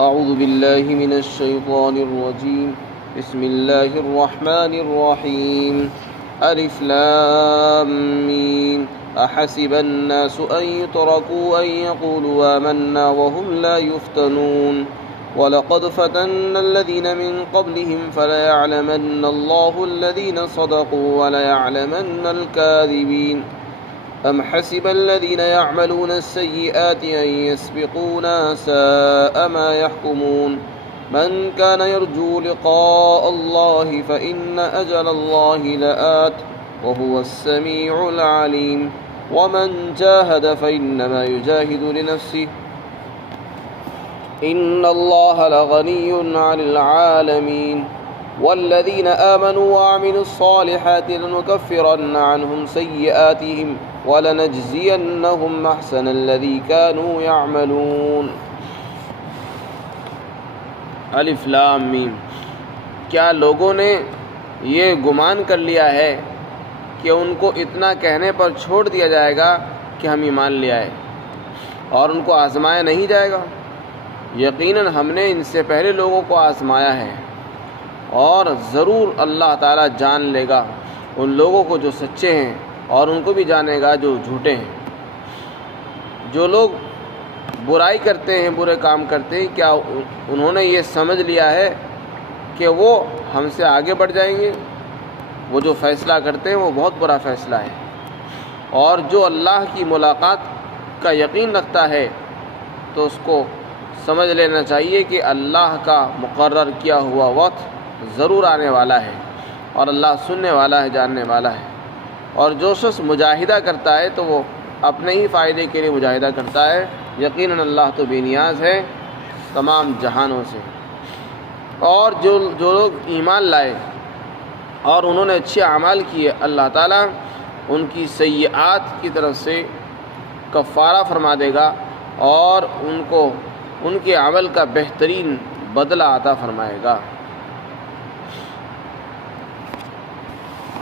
أعوذ بالله من الشيطان الرجيم. بسم الله الرحمن الرحيم. ألف لام ميم. أحسب الناس أن يتركوا أن يقولوا آمنا وهم لا يفتنون. ولقد فتنا الذين من قبلهم فليعلمن الله الذين صدقوا وليعلمن الكاذبين. أم حسب الذين يعملون السيئات أن يسبقونا ساء ما يحكمون. من كان يرجو لقاء الله فإن أجل الله لآت وهو السميع العليم. ومن جاهد فإنما يجاهد لنفسه إن الله لغني عن العالمين. والذين آمنوا وعملوا الصالحات لنكفرن عنهم سيئاتهم وَلَنَجْزِيَنَّهُمْ أَحْسَنَ الَّذِي كَانُوا يَعْمَلُونَ. الف لام میم. کیا لوگوں نے یہ گمان کر لیا ہے کہ ان کو اتنا کہنے پر چھوڑ دیا جائے گا کہ ہم ایمان لے آئے اور ان کو آزمایا نہیں جائے گا؟ یقیناً ہم نے ان سے پہلے لوگوں کو آزمایا ہے اور ضرور اللہ تعالیٰ جان لے گا ان لوگوں کو جو سچے ہیں اور ان کو بھی جانے گا جو جھوٹے ہیں. جو لوگ برائی کرتے ہیں، برے کام کرتے ہیں، کیا انہوں نے یہ سمجھ لیا ہے کہ وہ ہم سے آگے بڑھ جائیں گے؟ وہ جو فیصلہ کرتے ہیں وہ بہت برا فیصلہ ہے. اور جو اللہ کی ملاقات کا یقین رکھتا ہے تو اس کو سمجھ لینا چاہیے کہ اللہ کا مقرر کیا ہوا وقت ضرور آنے والا ہے اور اللہ سننے والا ہے، جاننے والا ہے. اور جو شخص مجاہدہ کرتا ہے تو وہ اپنے ہی فائدے کے لیے مجاہدہ کرتا ہے. یقیناً اللہ تو بے نیاز ہے تمام جہانوں سے. اور جو لوگ ایمان لائے اور انہوں نے اچھے اعمال کیے، اللہ تعالیٰ ان کی سیئات کی طرف سے کفارہ فرما دے گا اور ان کو ان کے عمل کا بہترین بدلہ عطا فرمائے گا.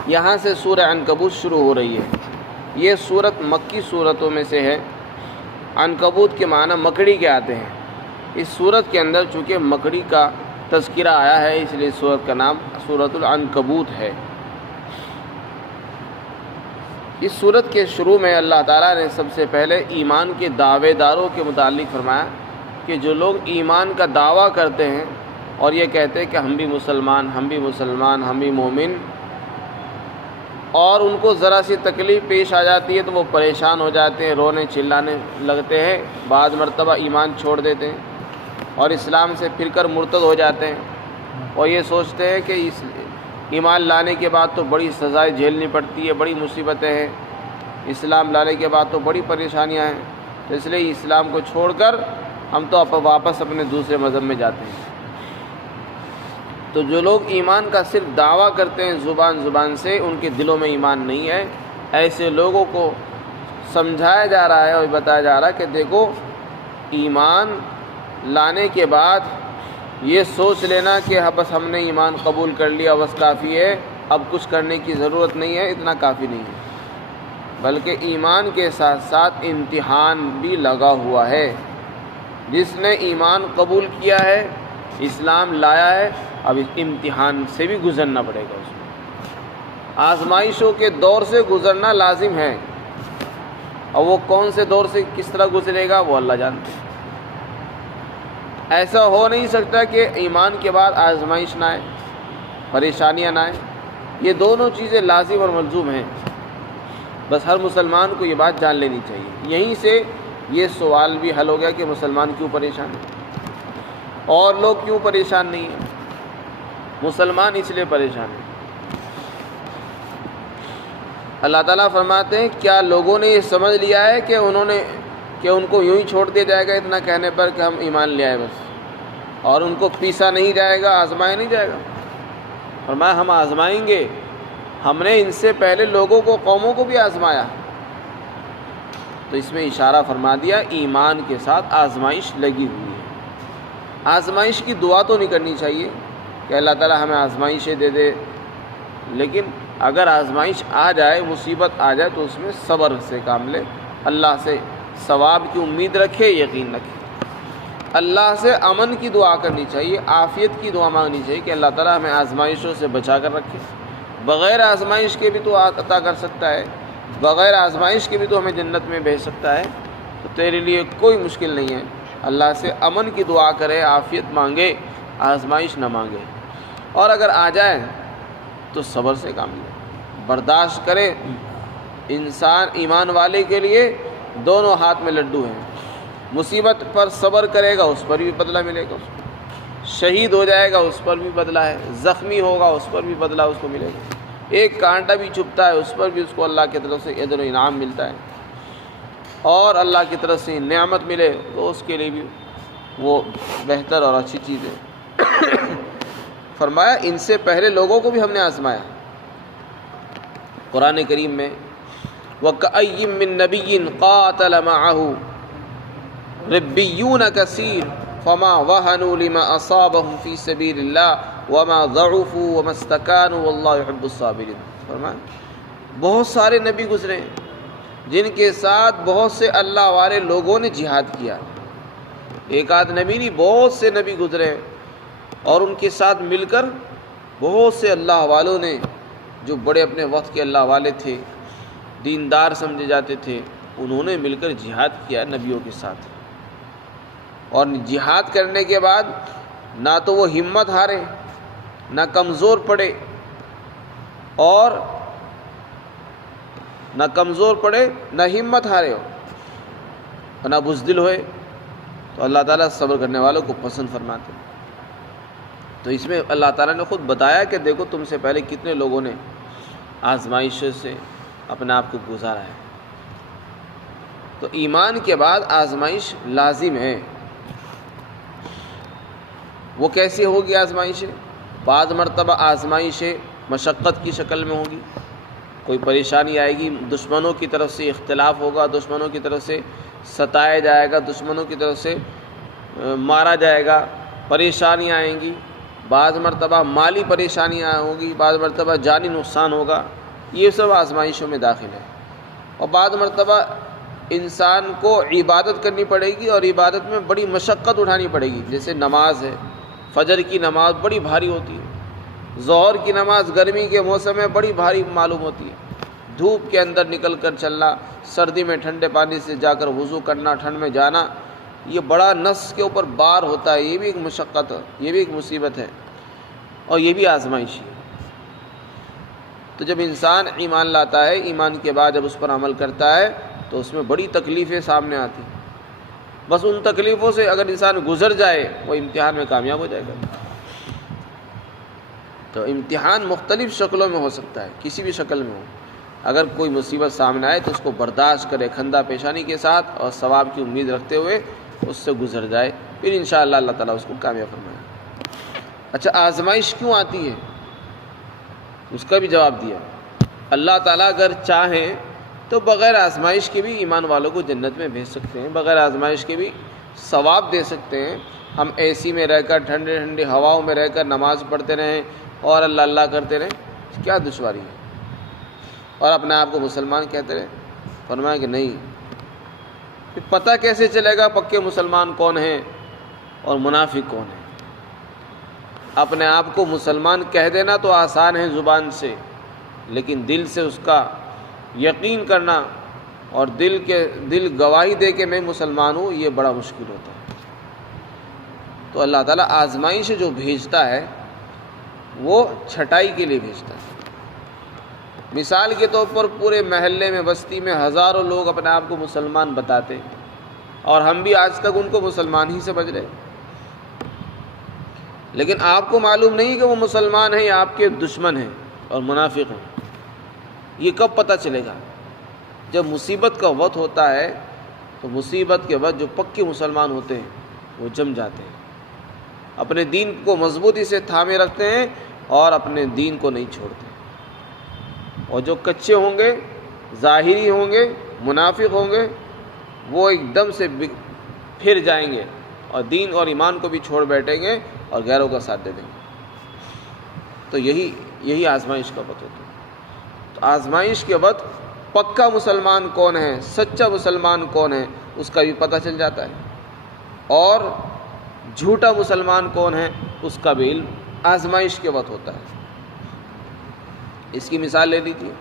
یہاں سے سورہ عنکبوت شروع ہو رہی ہے. یہ سورت مکی سورتوں میں سے ہے. عنکبوت کے معنی مکڑی کے آتے ہیں. اس سورت کے اندر چونکہ مکڑی کا تذکرہ آیا ہے اس لیے سورت کا نام سورۃ العنکبوت ہے. اس سورت کے شروع میں اللہ تعالیٰ نے سب سے پہلے ایمان کے دعوے داروں کے متعلق فرمایا کہ جو لوگ ایمان کا دعویٰ کرتے ہیں اور یہ کہتے ہیں کہ ہم بھی مسلمان، ہم بھی مومن، اور ان کو ذرا سی تکلیف پیش آ جاتی ہے تو وہ پریشان ہو جاتے ہیں، رونے چلانے لگتے ہیں، بعض مرتبہ ایمان چھوڑ دیتے ہیں اور اسلام سے پھر کر مرتد ہو جاتے ہیں اور یہ سوچتے ہیں کہ اس ایمان لانے کے بعد تو بڑی سزائیں جھیلنی پڑتی ہے، بڑی مصیبتیں ہیں، اسلام لانے کے بعد تو بڑی پریشانیاں ہیں، تو اس لیے اسلام کو چھوڑ کر ہم تو واپس اپنے دوسرے مذہب میں جاتے ہیں. تو جو لوگ ایمان کا صرف دعویٰ کرتے ہیں زبان سے، ان کے دلوں میں ایمان نہیں ہے، ایسے لوگوں کو سمجھایا جا رہا ہے اور بتایا جا رہا ہے کہ دیکھو ایمان لانے کے بعد یہ سوچ لینا کہ بس ہم نے ایمان قبول کر لیا بس کافی ہے، اب کچھ کرنے کی ضرورت نہیں ہے، اتنا کافی نہیں ہے، بلکہ ایمان کے ساتھ ساتھ امتحان بھی لگا ہوا ہے. جس نے ایمان قبول کیا ہے، اسلام لایا ہے، اب اس امتحان سے بھی گزرنا پڑے گا. اس میں آزمائشوں کے دور سے گزرنا لازم ہے، اور وہ کون سے دور سے کس طرح گزرے گا وہ اللہ جانتے ہیں. ایسا ہو نہیں سکتا کہ ایمان کے بعد آزمائش نہ آئے، پریشانیاں نہ آئے. یہ دونوں چیزیں لازم اور ملزوم ہیں. بس ہر مسلمان کو یہ بات جان لینی چاہیے. یہیں سے یہ سوال بھی حل ہو گیا کہ مسلمان کیوں پریشان ہے اور لوگ کیوں پریشان نہیں ہیں. مسلمان اس لیے پریشان ہیں. اللہ تعالیٰ فرماتے ہیں کیا لوگوں نے یہ سمجھ لیا ہے کہ ان کو یوں ہی چھوڑ دیا جائے گا اتنا کہنے پر کہ ہم ایمان لے آئے بس، اور ان کو پیسا نہیں جائے گا، آزمایا نہیں جائے گا؟ فرمایا ہم آزمائیں گے. ہم نے ان سے پہلے لوگوں کو، قوموں کو بھی آزمایا. تو اس میں اشارہ فرما دیا ایمان کے ساتھ آزمائش لگی ہوئی ہے. آزمائش کی دعا تو نہیں کرنی چاہیے کہ اللہ تعالیٰ ہمیں آزمائشیں دے دے، لیکن اگر آزمائش آ جائے، مصیبت آ جائے تو اس میں صبر سے کام لے، اللہ سے ثواب کی امید رکھے، یقین رکھے. اللہ سے امن کی دعا کرنی چاہیے، عافیت کی دعا مانگنی چاہیے کہ اللہ تعالیٰ ہمیں آزمائشوں سے بچا کر رکھے۔ بغیر آزمائش کے بھی تو عطا کر سکتا ہے، بغیر آزمائش کے بھی تو ہمیں جنت میں بھیج سکتا ہے، تو تیرے لیے کوئی مشکل نہیں ہے۔ اللہ سے امن کی دعا کرے، عافیت مانگے، آزمائش نہ مانگے، اور اگر آ جائے تو صبر سے کام لے، برداشت کرے۔ انسان ایمان والے کے لیے دونوں ہاتھ میں لڈو ہیں، مصیبت پر صبر کرے گا اس پر بھی بدلہ ملے گا، شہید ہو جائے گا اس پر بھی بدلہ ہے، زخمی ہوگا اس پر بھی بدلہ اس کو ملے گا، ایک کانٹا بھی چبھتا ہے اس پر بھی اس کو اللہ کی طرف سے اجر و انعام ملتا ہے، اور اللہ کی طرف سے نعمت ملے تو اس کے لیے بھی وہ بہتر اور اچھی چیز ہے۔ فرمایا ان سے پہلے لوگوں کو بھی ہم نے آزمایا۔ قرآن کریم میں وَكَأَيٍّ مِّن نَّبِيٍّ قَاتَلَ مَعَهُ رِبِّيُّونَ كَثِيرٌ فَمَا وَهَنُوا لِمَا أَصَابَهُمْ فِي سَبِيلِ اللَّهِ وَمَا ضَعُفُوا وَمَا اسْتَكَانُوا وَاللَّهُ يُحِبُّ الصَّابِرِينَ۔ فرمایا بہت سارے نبی گزرے جن کے ساتھ بہت سے اللہ والے لوگوں نے جہاد کیا، ایک آدھ نبی نہیں، بہت سے نبی گزرے، اور ان کے ساتھ مل کر بہت سے اللہ والوں نے، جو بڑے اپنے وقت کے اللہ والے تھے، دیندار سمجھے جاتے تھے، انہوں نے مل کر جہاد کیا نبیوں کے ساتھ، اور جہاد کرنے کے بعد نہ تو وہ ہمت ہارے، نہ کمزور پڑے، اور نہ کمزور پڑے نہ ہمت ہارے ہو، اور نہ بزدل ہوئے، تو اللہ تعالیٰ صبر کرنے والوں کو پسند فرماتے ہیں۔ تو اس میں اللہ تعالیٰ نے خود بتایا کہ دیکھو تم سے پہلے کتنے لوگوں نے آزمائشوں سے اپنے آپ کو گزارا ہے۔ تو ایمان کے بعد آزمائش لازم ہے۔ وہ کیسے ہوگی آزمائشیں؟ بعض مرتبہ آزمائشیں مشقت کی شکل میں ہوگی، کوئی پریشانی آئے گی، دشمنوں کی طرف سے اختلاف ہوگا، دشمنوں کی طرف سے ستایا جائے گا، دشمنوں کی طرف سے مارا جائے گا، پریشانیاں آئیں گی، بعض مرتبہ مالی پریشانیاں ہوں گی، بعض مرتبہ جانی نقصان ہوگا، یہ سب آزمائشوں میں داخل ہے۔ اور بعض مرتبہ انسان کو عبادت کرنی پڑے گی، اور عبادت میں بڑی مشقت اٹھانی پڑے گی، جیسے نماز ہے، فجر کی نماز بڑی بھاری ہوتی ہے، ظہر کی نماز گرمی کے موسم میں بڑی بھاری معلوم ہوتی ہے، دھوپ کے اندر نکل کر چلنا، سردی میں ٹھنڈے پانی سے جا کر وضو کرنا، ٹھنڈ میں جانا، یہ بڑا نفس کے اوپر بار ہوتا ہے، یہ بھی ایک مشقت ہے، یہ بھی ایک مصیبت ہے، اور یہ بھی آزمائش ہے۔ تو جب انسان ایمان لاتا ہے، ایمان کے بعد جب اس پر عمل کرتا ہے تو اس میں بڑی تکلیفیں سامنے آتی ہیں، بس ان تکلیفوں سے اگر انسان گزر جائے وہ امتحان میں کامیاب ہو جائے گا۔ تو امتحان مختلف شکلوں میں ہو سکتا ہے، کسی بھی شکل میں ہو، اگر کوئی مصیبت سامنے آئے تو اس کو برداشت کرے خندہ پیشانی کے ساتھ، اور ثواب کی امید رکھتے ہوئے اس سے گزر جائے، پھر انشاءاللہ اللہ تعالیٰ اس کو کامیاب فرمائے۔ اچھا، آزمائش کیوں آتی ہے؟ اس کا بھی جواب دیا۔ اللہ تعالیٰ اگر چاہیں تو بغیر آزمائش کے بھی ایمان والوں کو جنت میں بھیج سکتے ہیں، بغیر آزمائش کے بھی ثواب دے سکتے ہیں۔ ہم اے سی میں رہ کر، ٹھنڈے ٹھنڈی ہواؤں میں رہ کر نماز پڑھتے رہیں اور اللہ اللہ کرتے رہیں، کیا دشواری ہے؟ اور اپنے آپ کو مسلمان کہتے رہیں؟ فرمایا کہ نہیں۔ پھر پتہ کیسے چلے گا پکے مسلمان کون ہیں اور منافق کون ہیں؟ اپنے آپ کو مسلمان کہہ دینا تو آسان ہے زبان سے، لیکن دل سے اس کا یقین کرنا اور دل گواہی دے کہ میں مسلمان ہوں، یہ بڑا مشکل ہوتا ہے۔ تو اللہ تعالیٰ آزمائش جو بھیجتا ہے وہ چھٹائی کے لیے بھیجتا ہے۔ مثال کے طور پر پورے محلے میں، بستی میں ہزاروں لوگ اپنے آپ کو مسلمان بتاتے ہیں، اور ہم بھی آج تک ان کو مسلمان ہی سمجھ رہے، لیکن آپ کو معلوم نہیں کہ وہ مسلمان ہیں یا آپ کے دشمن ہیں اور منافق ہیں۔ یہ کب پتہ چلے گا؟ جب مصیبت کا وقت ہوتا ہے، تو مصیبت کے وقت جو پکے مسلمان ہوتے ہیں وہ جم جاتے ہیں، اپنے دین کو مضبوطی سے تھامے رکھتے ہیں اور اپنے دین کو نہیں چھوڑتے، اور جو کچے ہوں گے، ظاہری ہوں گے، منافق ہوں گے، وہ ایک دم سے پھر جائیں گے اور دین اور ایمان کو بھی چھوڑ بیٹھیں گے اور غیروں کا ساتھ دے دیں گے۔ تو یہی آزمائش کا وقت ہوتا ہے۔ تو آزمائش کے وقت پکا مسلمان کون ہے، سچا مسلمان کون ہے، اس کا بھی پتہ چل جاتا ہے، اور جھوٹا مسلمان کون ہے اس کا بھی علم آزمائش کے وقت ہوتا ہے۔ اس کی مثال لے لیجیے،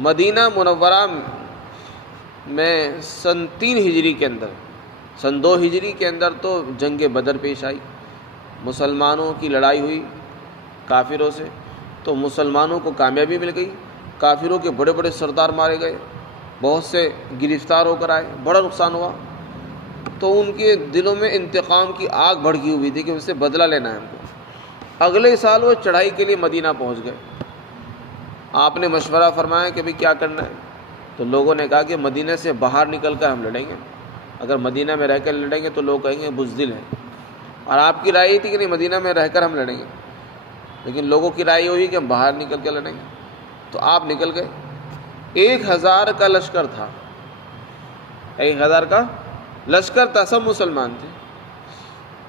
مدینہ منورہ میں سن 3 ہجری کے اندر، سن 2 ہجری کے اندر تو جنگ بدر پیش آئی، مسلمانوں کی لڑائی ہوئی کافروں سے، تو مسلمانوں کو کامیابی مل گئی، کافروں کے بڑے بڑے سردار مارے گئے، بہت سے گرفتار ہو کر آئے، بڑا نقصان ہوا، تو ان کے دلوں میں انتقام کی آگ بھڑکی ہوئی تھی کہ اس سے بدلہ لینا ہے ہم کو۔ اگلے سال وہ چڑھائی کے لیے مدینہ پہنچ گئے، آپ نے مشورہ فرمایا کہ بھئی کیا کرنا ہے، تو لوگوں نے کہا کہ مدینہ سے باہر نکل کر ہم لڑیں گے، اگر مدینہ میں رہ کر لڑیں گے تو لوگ کہیں گے بزدل ہے، اور آپ کی رائے تھی کہ نہیں مدینہ میں رہ کر ہم لڑیں گے، لیکن لوگوں کی رائے ہوئی کہ ہم باہر نکل کے لڑیں گے، تو آپ نکل گئے۔ 1000 کا لشکر تھا، 1000 کا لشکر تھا، سب مسلمان تھے۔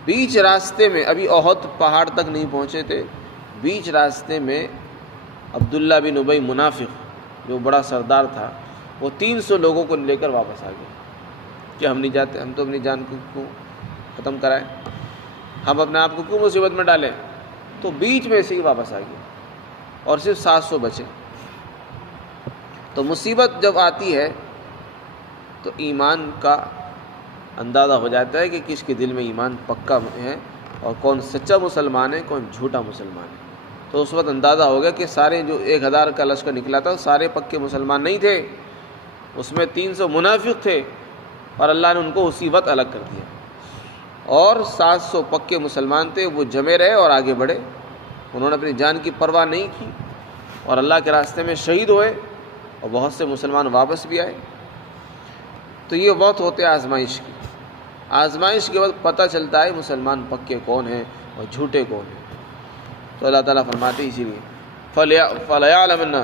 بیچ راستے میں، ابھی احد پہاڑ تک نہیں پہنچے تھے، بیچ راستے میں عبداللہ بن ابی منافق جو بڑا سردار تھا، وہ 300 لوگوں کو لے کر واپس آ گیا کہ ہم نہیں جاتے، ہم تو اپنی جان کو ختم کرائیں، ہم اپنے آپ کو کیوں مصیبت میں ڈالیں، تو بیچ میں سے ہی واپس آ گیا، اور صرف 700 بچے۔ تو مصیبت جب آتی ہے تو ایمان کا اندازہ ہو جاتا ہے کہ کس کے دل میں ایمان پکا ہے اور کون سچا مسلمان ہے، کون جھوٹا مسلمان ہے۔ تو اس وقت اندازہ ہو گیا کہ سارے جو 1000 کا لشکر نکلا تھا سارے پکے مسلمان نہیں تھے، اس میں 300 منافق تھے، اور اللہ نے ان کو اسی وقت الگ کر دیا، اور 700 پکے مسلمان تھے، وہ جمے رہے اور آگے بڑھے، انہوں نے اپنی جان کی پرواہ نہیں کی اور اللہ کے راستے میں شہید ہوئے، اور بہت سے مسلمان واپس بھی آئے۔ تو یہ وقت ہوتے ہیں آزمائش کی، آزمائش کے وقت پتہ چلتا ہے مسلمان پکے کون ہیں اور جھوٹے کون ہیں۔ تو اللہ تعالیٰ فرماتے ہیں اسی لیے فَلَيَعْلَمَنَّ،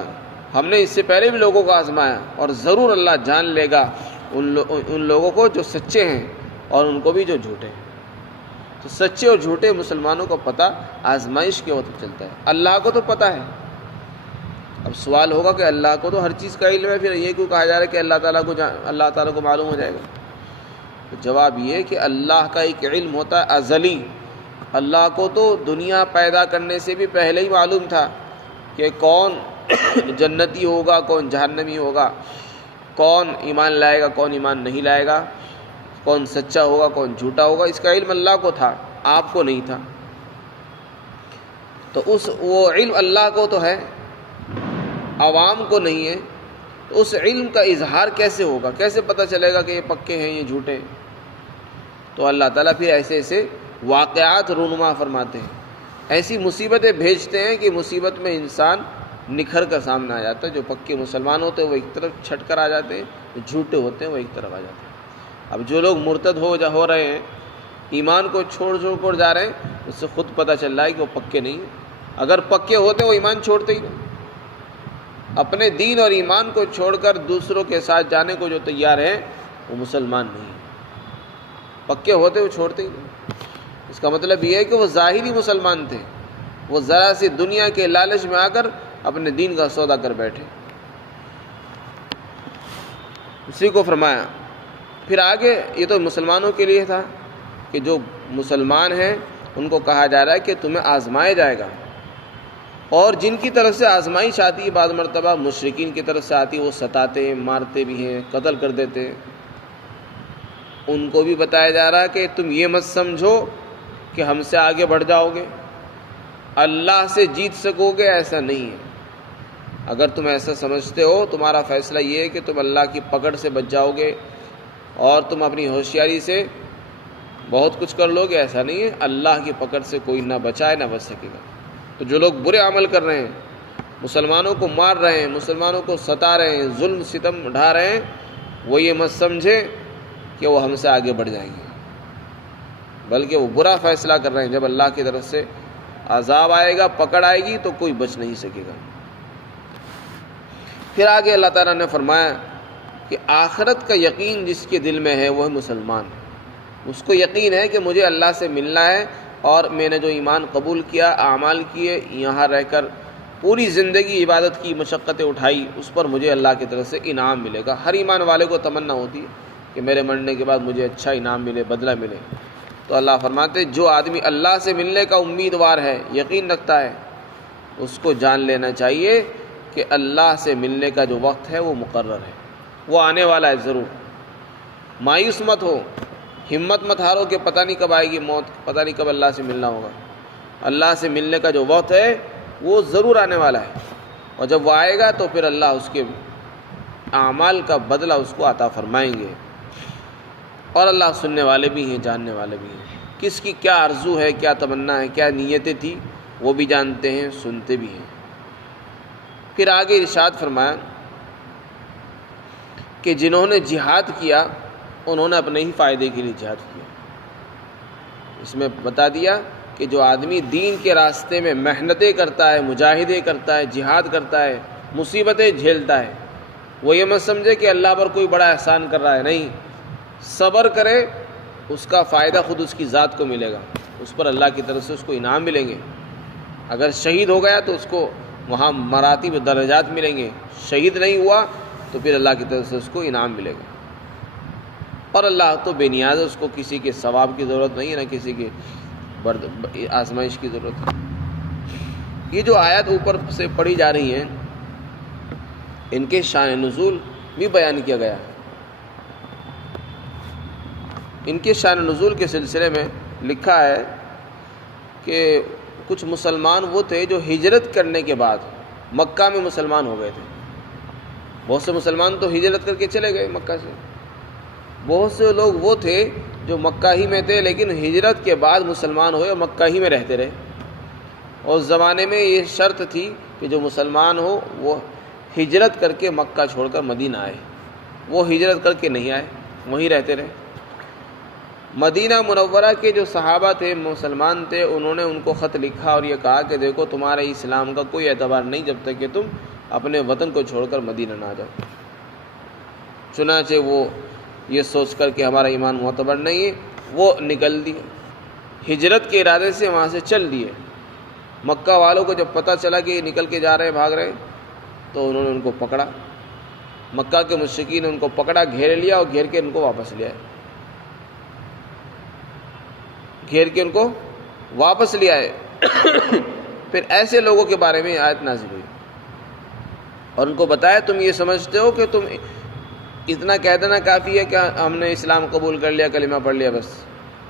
ہم نے اس سے پہلے بھی لوگوں کو آزمایا، اور ضرور اللہ جان لے گا ان لوگوں کو جو سچے ہیں اور ان کو بھی جو جھوٹے ہیں۔ تو سچے اور جھوٹے مسلمانوں کو پتہ آزمائش کے وقت چلتا ہے، اللہ کو تو پتہ ہے۔ اب سوال ہوگا کہ اللہ کو تو ہر چیز کا علم ہے، پھر یہ کیوں کہا جا رہا ہے کہ اللہ تعالیٰ کو معلوم ہو جائے گا؟ تو جواب یہ ہے کہ اللہ کا ایک علم ہوتا ہے ازلی، اللہ کو تو دنیا پیدا کرنے سے بھی پہلے ہی معلوم تھا کہ کون جنتی ہوگا، کون جہنمی ہوگا، کون ایمان لائے گا، کون ایمان نہیں لائے گا، کون سچا ہوگا، کون جھوٹا ہوگا، اس کا علم اللہ کو تھا، آپ کو نہیں تھا۔ تو وہ علم اللہ کو تو ہے، عوام کو نہیں ہے، تو اس علم کا اظہار کیسے ہوگا، کیسے پتہ چلے گا کہ یہ پکے ہیں یہ جھوٹے ہیں؟ تو اللہ تعالیٰ پھر ایسے ایسے واقعات رونما فرماتے ہیں، ایسی مصیبتیں بھیجتے ہیں کہ مصیبت میں انسان نکھر کر سامنے آ جاتا ہے۔ جو پکے مسلمان ہوتے ہیں وہ ایک طرف چھٹ کر آ جاتے ہیں، جو جھوٹے ہوتے ہیں وہ ایک طرف آ جاتے ہیں۔ اب جو لوگ مرتد ہو رہے ہیں، ایمان کو چھوڑ کر جا رہے ہیں، اس سے خود پتہ چل رہا ہے کہ وہ پکے نہیں ہیں۔ اگر پکے ہوتے وہ ایمان چھوڑتے ہی نہیں، اپنے دین اور ایمان کو چھوڑ کر دوسروں کے ساتھ جانے کو جو تیار ہیں وہ مسلمان نہیں ہیں، پکے ہوتے وہ چھوڑتے ہی نہیں۔ اس کا مطلب یہ ہے کہ وہ ظاہری مسلمان تھے، وہ ذرا سی دنیا کے لالچ میں آ کر اپنے دین کا سودا کر بیٹھے۔ اسی کو فرمایا پھر آگے، یہ تو مسلمانوں کے لیے تھا کہ جو مسلمان ہیں ان کو کہا جا رہا ہے کہ تمہیں آزمایا جائے گا، اور جن کی طرف سے آزمائش آتی ہے بعض مرتبہ مشرکین کی طرف سے آتی ہے، وہ ستاتے ہیں، مارتے بھی ہیں، قتل کر دیتے ہیں، ان کو بھی بتایا جا رہا ہے کہ تم یہ مت سمجھو کہ ہم سے آگے بڑھ جاؤ گے، اللہ سے جیت سکو گے، ایسا نہیں ہے۔ اگر تم ایسا سمجھتے ہو، تمہارا فیصلہ یہ ہے کہ تم اللہ کی پکڑ سے بچ جاؤ گے اور تم اپنی ہوشیاری سے بہت کچھ کر لو گے، ایسا نہیں ہے۔ اللہ کی پکڑ سے کوئی نہ بچائے نہ بچ سکے گا۔ تو جو لوگ برے عمل کر رہے ہیں، مسلمانوں کو مار رہے ہیں، مسلمانوں کو ستا رہے ہیں، ظلم ستم ڈھا رہے ہیں، وہ یہ مت سمجھے کہ وہ ہم سے آگے بڑھ جائیں گے، بلکہ وہ برا فیصلہ کر رہے ہیں۔ جب اللہ کی طرف سے عذاب آئے گا، پکڑ آئے گی، تو کوئی بچ نہیں سکے گا۔ پھر آگے اللہ تعالیٰ نے فرمایا کہ آخرت کا یقین جس کے دل میں ہے وہ ہے مسلمان، اس کو یقین ہے کہ مجھے اللہ سے ملنا ہے، اور میں نے جو ایمان قبول کیا، اعمال کیے، یہاں رہ کر پوری زندگی عبادت کی، مشقتیں اٹھائی، اس پر مجھے اللہ کی طرف سے انعام ملے گا۔ ہر ایمان والے کو تمنا ہوتی ہے کہ میرے مرنے کے بعد مجھے اچھا انعام ملے، بدلہ ملے۔ تو اللہ فرماتے جو آدمی اللہ سے ملنے کا امیدوار ہے، یقین رکھتا ہے، اس کو جان لینا چاہیے کہ اللہ سے ملنے کا جو وقت ہے وہ مقرر ہے، وہ آنے والا ہے ضرور۔ مایوس مت ہو، ہمت مت ہارو کہ پتہ نہیں کب آئے گی موت، پتہ نہیں کب اللہ سے ملنا ہوگا۔ اللہ سے ملنے کا جو وقت ہے وہ ضرور آنے والا ہے، اور جب وہ آئے گا تو پھر اللہ اس کے اعمال کا بدلہ اس کو عطا فرمائیں گے۔ اور اللہ سننے والے بھی ہیں، جاننے والے بھی ہیں، کس کی کیا آرزو ہے، کیا تمنا ہے، کیا نیتیں تھی، وہ بھی جانتے ہیں، سنتے بھی ہیں۔ پھر آگے ارشاد فرمایا کہ جنہوں نے جہاد کیا انہوں نے اپنے ہی فائدے کے لیے جہاد کیا۔ اس میں بتا دیا کہ جو آدمی دین کے راستے میں محنتیں کرتا ہے، مجاہدے کرتا ہے، جہاد کرتا ہے، مصیبتیں جھیلتا ہے، وہ یہ مت سمجھے کہ اللہ پر کوئی بڑا احسان کر رہا ہے، نہیں، صبر کرے، اس کا فائدہ خود اس کی ذات کو ملے گا، اس پر اللہ کی طرف سے اس کو انعام ملیں گے۔ اگر شہید ہو گیا تو اس کو وہاں مراتب و درجات ملیں گے، شہید نہیں ہوا تو پھر اللہ کی طرف سے اس کو انعام ملے گا۔ اور اللہ تو بے نیاز ہے، اس کو کسی کے ثواب کی ضرورت نہیں ہے، نہ کسی کے آزمائش کی ضرورت ہے۔ یہ جو آیات اوپر سے پڑھی جا رہی ہیں ان کے شان نزول بھی بیان کیا گیا ہے۔ ان کے شان نزول کے سلسلے میں لکھا ہے کہ کچھ مسلمان وہ تھے جو ہجرت کرنے کے بعد مکہ میں مسلمان ہو گئے تھے۔ بہت سے مسلمان تو ہجرت کر کے چلے گئے مکہ سے، بہت سے لوگ وہ تھے جو مکہ ہی میں تھے لیکن ہجرت کے بعد مسلمان ہوئے اور مکہ ہی میں رہتے رہے۔ اور اس زمانے میں یہ شرط تھی کہ جو مسلمان ہو وہ ہجرت کر کے مکہ چھوڑ کر مدینہ آئے، وہ ہجرت کر کے نہیں آئے، وہیں رہتے رہے۔ مدینہ منورہ کے جو صحابہ تھے، مسلمان تھے، انہوں نے ان کو خط لکھا اور یہ کہا کہ دیکھو تمہارے اسلام کا کوئی اعتبار نہیں جب تک کہ تم اپنے وطن کو چھوڑ کر مدینہ نہ جاؤ۔ چنانچہ وہ یہ سوچ کر کہ ہمارا ایمان معتبر نہیں ہے، وہ نکل دیے، ہجرت کے ارادے سے وہاں سے چل دیے۔ مکہ والوں کو جب پتہ چلا کہ یہ نکل کے جا رہے ہیں، بھاگ رہے ہیں، تو انہوں نے ان کو پکڑا، مکہ کے مشرکین نے ان کو پکڑا، گھیر لیا اور گھیر کے ان کو واپس لے آئے، گھیر کے ان کو واپس لے آئے۔ پھر ایسے لوگوں کے بارے میں آیت نازل ہوئی اور ان کو بتایا تم یہ سمجھتے ہو کہ تم اتنا کہہ دینا کافی ہے کہ ہم نے اسلام قبول کر لیا، کلمہ پڑھ لیا بس،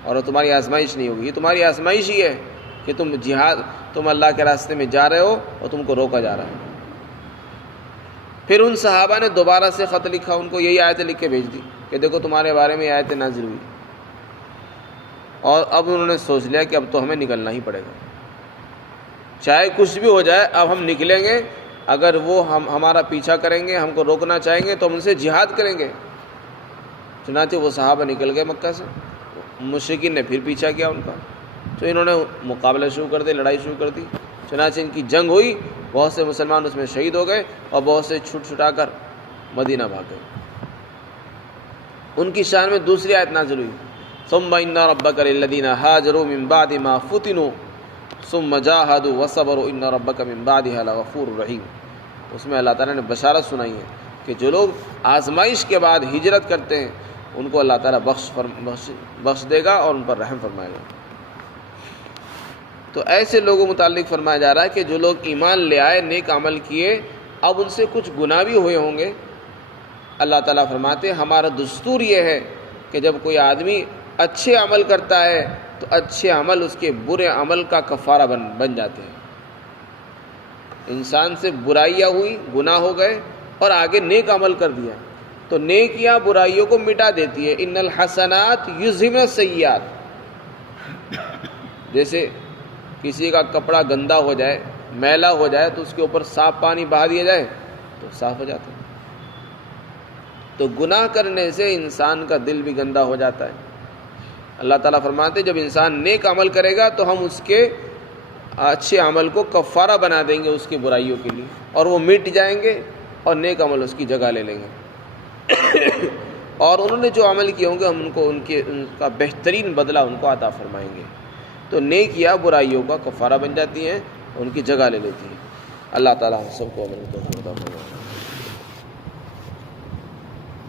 اور تمہاری آزمائش نہیں ہوگی۔ یہ تمہاری آزمائش ہی ہے کہ تم اللہ کے راستے میں جا رہے ہو اور تم کو روکا جا رہا ہے۔ پھر ان صحابہ نے دوبارہ سے خط لکھا، ان کو یہی آیتیں لکھ کے بھیج دی کہ دیکھو تمہارے بارے میں یہ آیتیں نازل ہوئی، اور اب انہوں نے سوچ لیا کہ اب تو ہمیں نکلنا ہی پڑے گا، چاہے کچھ بھی ہو جائے، اب ہم نکلیں گے۔ اگر وہ ہمارا پیچھا کریں گے، ہم کو روکنا چاہیں گے تو ہم ان سے جہاد کریں گے۔ چنانچہ وہ صحابہ نکل گئے مکہ سے، مشرکین نے پھر پیچھا کیا ان کا، تو انہوں نے مقابلہ شروع کر دیا، لڑائی شروع کر دی۔ چنانچہ ان کی جنگ ہوئی، بہت سے مسلمان اس میں شہید ہو گئے اور بہت سے چھٹا کر مدینہ بھاگ گئے۔ ان کی شان میں دوسری آیت نازل ہوئی، ثم ان ربک للذین ہاجروا من بعد ما فتنوا ثم جاہدوا وصبروا ان ربک من بعدها لغفور رحیم۔ اس میں اللہ تعالیٰ نے بشارت سنائی ہے کہ جو لوگ آزمائش کے بعد ہجرت کرتے ہیں ان کو اللہ تعالیٰ بخش دے گا اور ان پر رحم فرمائے گا۔ تو ایسے لوگوں متعلق فرمایا جا رہا ہے کہ جو لوگ ایمان لے آئے، نیک عمل کیے، اب ان سے کچھ گناہ بھی ہوئے ہوں گے۔ اللہ تعالیٰ فرماتے ہیں ہمارا دستور یہ ہے کہ جب کوئی آدمی اچھے عمل کرتا ہے تو اچھے عمل اس کے برے عمل کا کفارہ بن جاتے ہیں۔ انسان سے برائیاں ہوئی، گناہ ہو گئے، اور آگے نیک عمل کر دیا تو نیکیاں برائیوں کو مٹا دیتی ہے۔ ان الحسنات یذھبن السیئات، جیسے کسی کا کپڑا گندا ہو جائے، میلا ہو جائے تو اس کے اوپر صاف پانی بہا دیا جائے تو صاف ہو جاتا ہے۔ تو گناہ کرنے سے انسان کا دل بھی گندا ہو جاتا ہے۔ اللہ تعالیٰ فرماتے ہیں جب انسان نیک عمل کرے گا تو ہم اس کے اچھے عمل کو کفارہ بنا دیں گے اس کی برائیوں کے لیے، اور وہ مٹ جائیں گے اور نیک عمل اس کی جگہ لے لیں گے۔ اور انہوں نے جو عمل کیے ہوں گے ہم ان کا بہترین بدلہ ان کو عطا فرمائیں گے۔ تو نیکیاں برائیوں کا کفارہ بن جاتی ہیں، ان کی جگہ لے لیتی ہیں۔ اللہ تعالیٰ ہم سب کو عمل کو عطا فرمائے۔